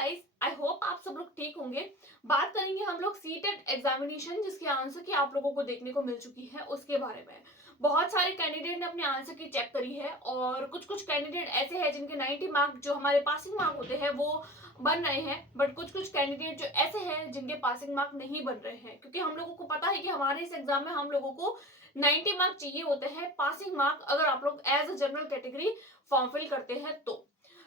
Guys, I hope आप सब लोग ठीक होंगे। बात करेंगे हम लोग सीटेट एग्जामिनेशन जिसके आंसर की आप लोगों को देखने को मिल चुकी है उसके बारे में। बहुत सारे कैंडिडेट ने अपने आंसर की चेक करी है और कुछ कुछ कैंडिडेट ऐसे हैं जिनके 90 मार्क जो हमारे पासिंग मार्क होते हैं वो बन रहे हैं, बट कुछ कुछ कैंडिडेट जो ऐसे हैं जिनके पासिंग मार्क नहीं बन रहे हैं, क्योंकि हम लोगों को पता है कि हमारे इस एग्जाम में हम लोगों को 90 मार्क चाहिए होते हैं पासिंग मार्क, अगर आप लोग as a general category form fill करते हैं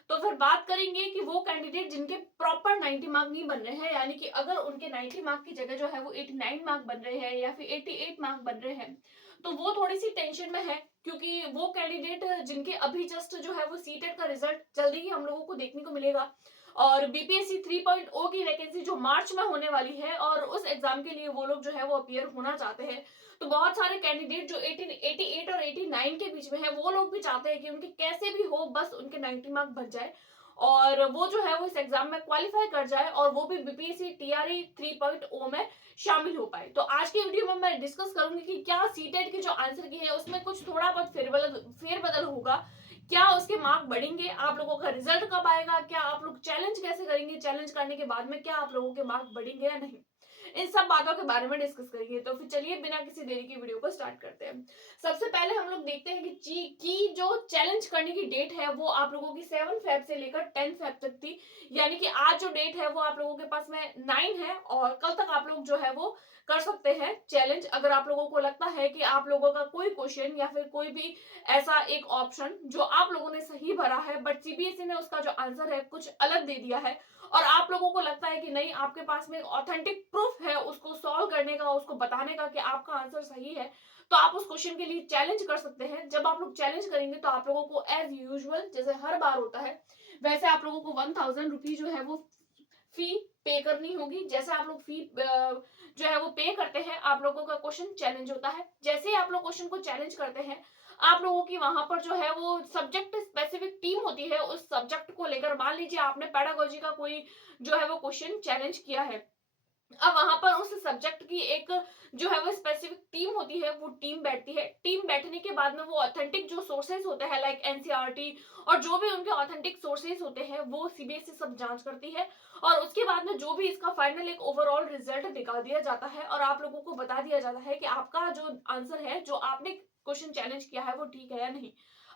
तो फिर बात करेंगे कि वो कैंडिडेट जिनके प्रॉपर 90 मार्क नहीं बन रहे हैं, यानी कि अगर उनके 90 मार्क की जगह जो है वो 89 मार्क बन रहे हैं या फिर 88 मार्क बन रहे हैं, तो वो थोड़ी सी टेंशन में है, क्योंकि वो कैंडिडेट जिनके अभी जस्ट जो है वो सीटेट का रिजल्ट जल्दी ही हम लोगों को देखने को मिलेगा और बीपीएससी 3.0 की वैकेंसी जो मार्च में होने वाली है और उस एग्जाम के लिए वो लोग जो है वो अपीयर होना चाहते हैं। तो बहुत सारे कैंडिडेट जो 88 और 89 के बीच में है वो लोग भी चाहते हैं कि उनके कैसे भी हो बस उनके 90 मार्क बन जाए और वो जो है वो इस एग्जाम में क्वालिफाई कर जाए और वो भी बीपीएससी टीआरई 3.0 में शामिल हो पाए। तो आज की वीडियो में मैं डिस्कस करूंगी कि क्या सीटेट की जो आंसर की है उसमें कुछ थोड़ा बहुत फेरबदल होगा, क्या उसके मार्क बढ़ेंगे, आप लोगों का रिजल्ट कब आएगा, क्या आप लोग चैलेंज कैसे करेंगे, चैलेंज करने के बाद में क्या आप लोगों के मार्क बढ़ेंगे या नहीं, इन सब बातों के बारे में डिस्कस करेंगे। तो फिर चलिए बिना किसी देरी की वीडियो को स्टार्ट करते हैं। सबसे पहले हम लोग देखते हैं कि जो चैलेंज करने की डेट है वो आप लोगों की 7 फेब से लेकर 10 फेब तक थी, यानी कि आज जो डेट है वो आप लोगों के पास में 9 है और कल तक आप लोग जो है वो कर सकते हैं चैलेंज। अगर आप लोगों को लगता है कि आप लोगों का कोई क्वेश्चन या फिर कोई भी ऐसा एक ऑप्शन जो आप लोगों ने सही भरा है बट सीबीएसई ने उसका जो आंसर है कुछ अलग दे दिया है और आप लोगों को लगता है कि नहीं, आपके पास में ऑथेंटिक प्रूफ है उसको सॉल्व करने का, उसको बताने का कि आपका आंसर सही है, तो आप उस क्वेश्चन के लिए चैलेंज कर सकते हैं। जब आप लोग चैलेंज करेंगे तो आप लोगों को एज यूजुअल जैसे हर बार होता है वैसे आप लोगों को 1000 रुपीज जो है वो फी पे करनी होगी। जैसे आप लोग फी जो है वो पे करते हैं, आप लोगों का क्वेश्चन चैलेंज होता है। जैसे ही आप लोग क्वेश्चन को चैलेंज करते हैं, आप लोगों की वहां पर जो है वो सब्जेक्ट स्पेसिफिक टीम होती है, उस सब्जेक्ट को लेकर मान लीजिए आपने पेडागोजी का कोई जो है वो क्वेश्चन चैलेंज किया है, अब वहां पर उस सब्जेक्ट की एक जो है वो स्पेसिफिक टीम होती है, वो टीम बैठती है। टीम बैठने के बाद में वो ऑथेंटिक जो सोर्सेज होते हैं लाइक एनसीईआरटी और जो भी उनके ऑथेंटिक सोर्सेज होते हैं वो सीबीएसई सब जांच करती है और उसके बाद में जो भी इसका फाइनल एक ओवरऑल रिजल्ट निकाल दिया जाता है और आप लोगों को बता दिया जाता है कि आपका जो आंसर है, जो आपने क्वेश्चन चैलेंज किया है वो ठीक है या नहीं।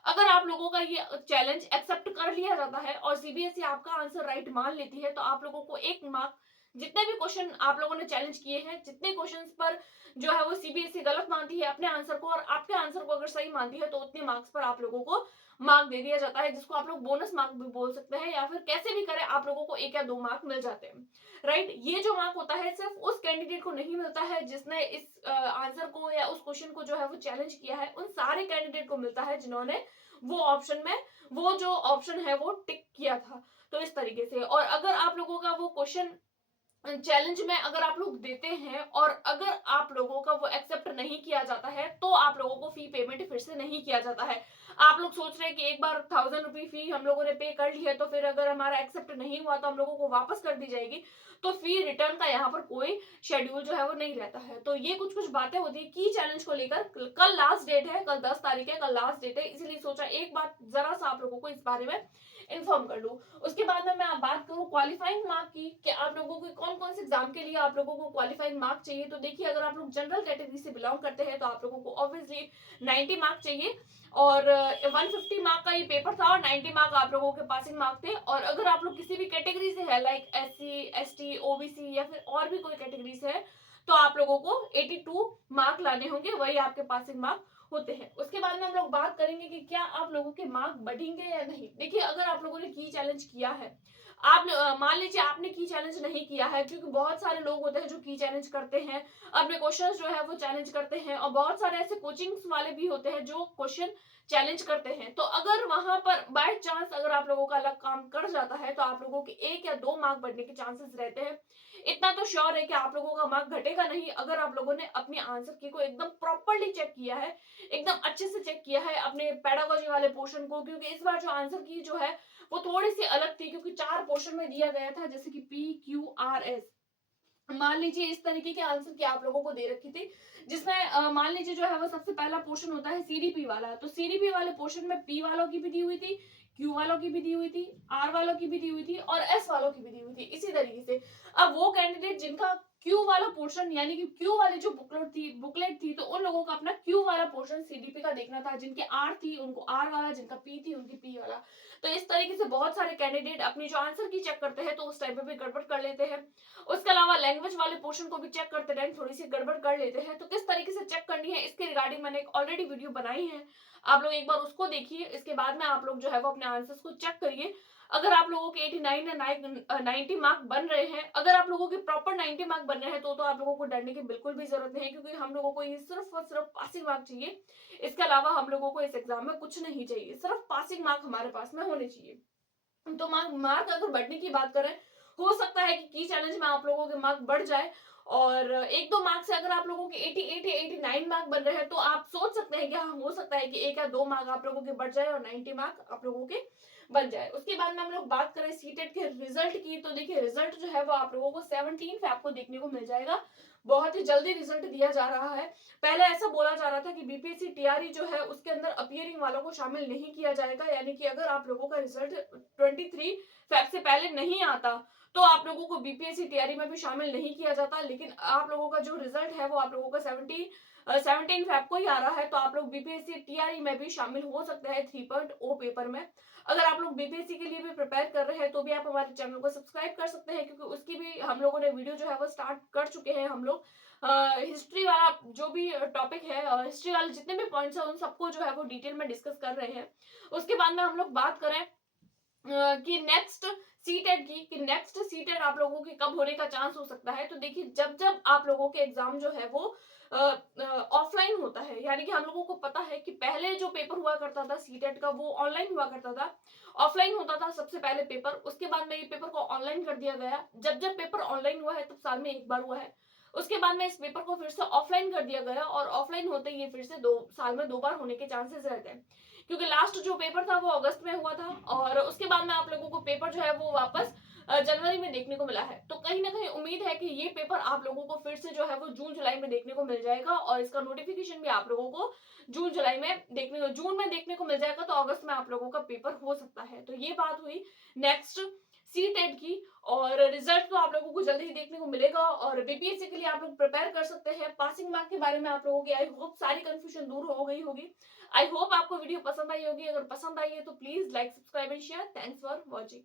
अगर आप लोगों का ये चैलेंज एक्सेप्ट कर लिया जाता है और सीबीएसई आपका आंसर राइट मान लेती है, तो आप लोगों को एक मार्क, जितने भी क्वेश्चन आप लोगों ने चैलेंज किए हैं, जितने क्वेश्चंस पर जो है वो सीबीएसई गलत मानती है अपने आंसर को और आपके आंसर को अगर सही मानती है तो उतने मार्क्स पर आप लोगों को मार्क दे दिया जाता है, जिसको आप लोग बोनस मार्क भी बोल सकते हैं या फिर कैसे भी करें आप लोगों को 1 या 2 मार्क मिल जाते हैं। राइट, ये जो मार्क होता है सिर्फ उस कैंडिडेट को नहीं मिलता है जिसने इस आंसर को या उस क्वेश्चन को जो है वो चैलेंज किया है, उन सारे कैंडिडेट को मिलता है जिन्होंने वो ऑप्शन में वो जो ऑप्शन है वो टिक किया था। तो इस तरीके से, और अगर आप लोगों का वो क्वेश्चन चैलेंज में अगर आप लोग देते हैं और अगर आप लोगों का वो एक्सेप्ट नहीं किया जाता है तो आप लोगों को फी पेमेंट फिर से नहीं किया जाता है। आप लोग सोच रहे हैं कि एक बार 1000 रुपये फी हम लोगों ने पे कर ली है तो फिर अगर हमारा एक्सेप्ट नहीं हुआ तो हम लोगों को वापस कर दी जाएगी, तो फी रिटर्न का यहाँ पर कोई शेड्यूल जो है वो नहीं रहता है। तो ये कुछ कुछ बातें होती है की चैलेंज को लेकर। कल लास्ट डेट है, कल 10 तारीख है, कल लास्ट डेट है, इसलिए सोचा एक बात जरा सा आप लोगों को इस बारे में इन्फॉर्म कर लूं। उसके बाद में मैं बात करूं क्वालिफाइंग मार्क की कि आप लोगों को कौन कौन से एग्जाम के लिए आप लोगों को क्वालिफाइंग मार्क चाहिए। तो देखिए, अगर आप लोग जनरल कैटेगरी से बिलोंग करते हैं तो आप लोगों को ऑब्वियसली 90 मार्क चाहिए और 150 मार्क का ये पेपर था और 90 मार्क आप लोगों के पासिंग मार्क थे। और अगर आप लोग किसी भी कैटेगरी से है लाइक एससी, एसटी, ओबीसी या फिर और भी कोई कैटेगरी से है तो आप लोगों को 82 मार्क लाने होंगे, वही आपके पासिंग मार्क होते हैं। उसके बाद में हम लोग बात करेंगे कि क्या आप लोगों के मार्क बढ़ेंगे या नहीं। देखिए, अगर आप लोगों ने की चैलेंज किया है, आप मान लीजिए आपने की चैलेंज नहीं किया है, क्योंकि बहुत सारे लोग होते हैं जो की चैलेंज करते हैं, अपने क्वेश्चंस जो है वो चैलेंज करते हैं और बहुत सारे ऐसे कोचिंग्स वाले भी होते हैं जो क्वेश्चन चैलेंज करते हैं। तो अगर वहां पर बाय चांस अगर आप लोगों का अलग काम कर जाता है तो आप लोगों के 1 या 2 मार्क बढ़ने के चांसेस रहते हैं। इतना तो श्योर है कि आप लोगों का मार्क घटेगा नहीं अगर आप लोगों ने अपनी आंसर की को एकदम प्रॉपरली चेक किया है, एकदम अच्छे से चेक किया है अपने पेडागोजी वाले पोर्शन को। क्योंकि इस बार जो आंसर की जो है वो थोड़ी सी अलग थी, क्योंकि 4 पोर्शन में दिया गया था, जैसे कि पी क्यू आर एस। मान लीजिए इस तरीके के आंसर की आप लोगों को दे रखी थी, जिसमें मान लीजिए जो है वो सबसे पहला पोर्शन होता है सीडीपी वाला, तो सीडीपी वाले पोर्शन में पी वालों की भी दी हुई थी, क्यू वालों की भी दी हुई थी, आर वालों की भी दी हुई थी और एस वालों की भी दी हुई थी। इसी तरीके से अब वो कैंडिडेट जिनका क्यू वाला पोर्शन यानी कि क्यू वाली जो बुकलेट थी तो उन लोगों का अपना क्यू वाला पोर्शन सीडीपी का देखना था, जिनके आर थी उनको आर वाला, जिनका पी थी उनकी पी वाला। तो इस तरीके से बहुत सारे कैंडिडेट अपनी जो आंसर की चेक करते हैं तो उस टाइम पे भी गड़बड़ कर लेते हैं। उसके अलावा लैंग्वेज वाले पोर्शन को भी चेक करते टाइम थोड़ी सी गड़बड़ कर लेते हैं। तो किस तरीके से चेक करनी है इसके रिगार्डिंग मैंने एक ऑलरेडी वीडियो बनाई है, आप लोग एक बार उसको देखिए। इसके बाद में आप लोग जो है वो अपने आंसर्स को चेक करिए। अगर आप लोगों के 89 या 90 मार्क बन रहे हैं, अगर आप लोगों के प्रॉपर 90 मार्क बन रहे हैं तो आप लोगों को डरने की बिल्कुल भी जरूरत नहीं है, क्योंकि हम लोगों को ये सिर्फ और सिर्फ पासिंग मार्क चाहिए। इसके अलावा हम लोगों को इस एग्जाम में कुछ नहीं चाहिए, सिर्फ पासिंग मार्क हमारे पास में होने चाहिए। तो मार्क अगर बढ़ने की बात करें, हो सकता है कि की चैलेंज में आप लोगों के मार्क बढ़ जाए और एक दो मार्क से अगर आप लोगों के 88 या 89 मार्क बन रहे हैं तो आप सोच सकते हैं कि हाँ, हो सकता है कि एक या दो मार्क आप लोगों के बढ़ जाए और 90 मार्क आप लोगों के बन जाए। उसके बाद में हम लोग बात करें सीटेट के रिजल्ट की, तो देखिए रिजल्ट जो है वो आप लोगों को 17 फैब को देखने को मिल जाएगा। बहुत ही जल्दी रिजल्ट दिया जा रहा है। पहले ऐसा बोला जा रहा था कि बीपीएससी टीआरई जो है उसके अंदर अपीयरिंग वालों को शामिल नहीं किया जाएगा, यानी कि अगर आप लोगों का रिजल्ट 23 फैब से पहले नहीं आता तो आप लोगों को बीपीएससी टीआरई में भी शामिल नहीं किया जाता। लेकिन आप लोगों का जो रिजल्ट है वो आप लोगों का 17 फैब को ही आ रहा है, तो आप लोग बीपीएससी टीआरई में भी शामिल हो सकते हैं 3.0 पेपर में। अगर आप लोग बीपीएससी के लिए भी प्रिपेयर कर रहे हैं तो भी आप हमारे चैनल को सब्सक्राइब कर सकते हैं, क्योंकि उसकी भी हम लोगों ने वीडियो जो है वो स्टार्ट कर चुके हैं। हम लोग हिस्ट्री वाला जो भी टॉपिक है, हिस्ट्री वाले जितने भी पॉइंट्स हैं उन सबको जो है वो डिटेल में डिस्कस कर रहे हैं। उसके बाद में हम लोग बात करें कि नेक्स्ट सीटेट की, कि नेक्स्ट सीटेट आप लोगों के कब होने का चांस हो सकता है। तो देखिए जब जब आप लोगों के एग्जाम जो है वो ऑफलाइन होता है, यानी कि हम लोगों को पता है कि पहले जो पेपर हुआ करता था सीटेट का वो ऑनलाइन हुआ करता था, ऑफलाइन होता था सबसे पहले पेपर, उसके बाद में ये पेपर को ऑनलाइन कर दिया गया। जब जब पेपर ऑनलाइन हुआ है तब साल में एक बार हुआ है, उसके बाद में इस पेपर को फिर से ऑफलाइन कर दिया गया और ऑफलाइन होते ही ये फिर से 2 साल में 2 बार होने के चांसेस रहते हैं, क्योंकि लास्ट जो पेपर था वो अगस्त में हुआ था और उसके बाद में आप लोगों को पेपर जो है वो वापस जनवरी में देखने को मिला है। तो कहीं ना कहीं उम्मीद है कि ये पेपर आप लोगों को फिर से जो है वो जून जुलाई में देखने को मिल जाएगा और इसका नोटिफिकेशन भी आप लोगों को जून जुलाई में जून में देखने को मिल जाएगा, तो अगस्त में आप लोगों का पेपर हो सकता है। तो ये बात हुई नेक्स्ट सी टेट की, और रिजल्ट तो आप लोगों को जल्दी ही देखने को मिलेगा और बीपीएससी के लिए आप लोग प्रिपेयर कर सकते हैं। पासिंग मार्क के बारे में आप लोगों की आई होप सारी कंफ्यूजन दूर हो गई होगी। आई होप आपको वीडियो पसंद आई होगी। अगर पसंद आई है तो please like, subscribe and share. Thanks for watching.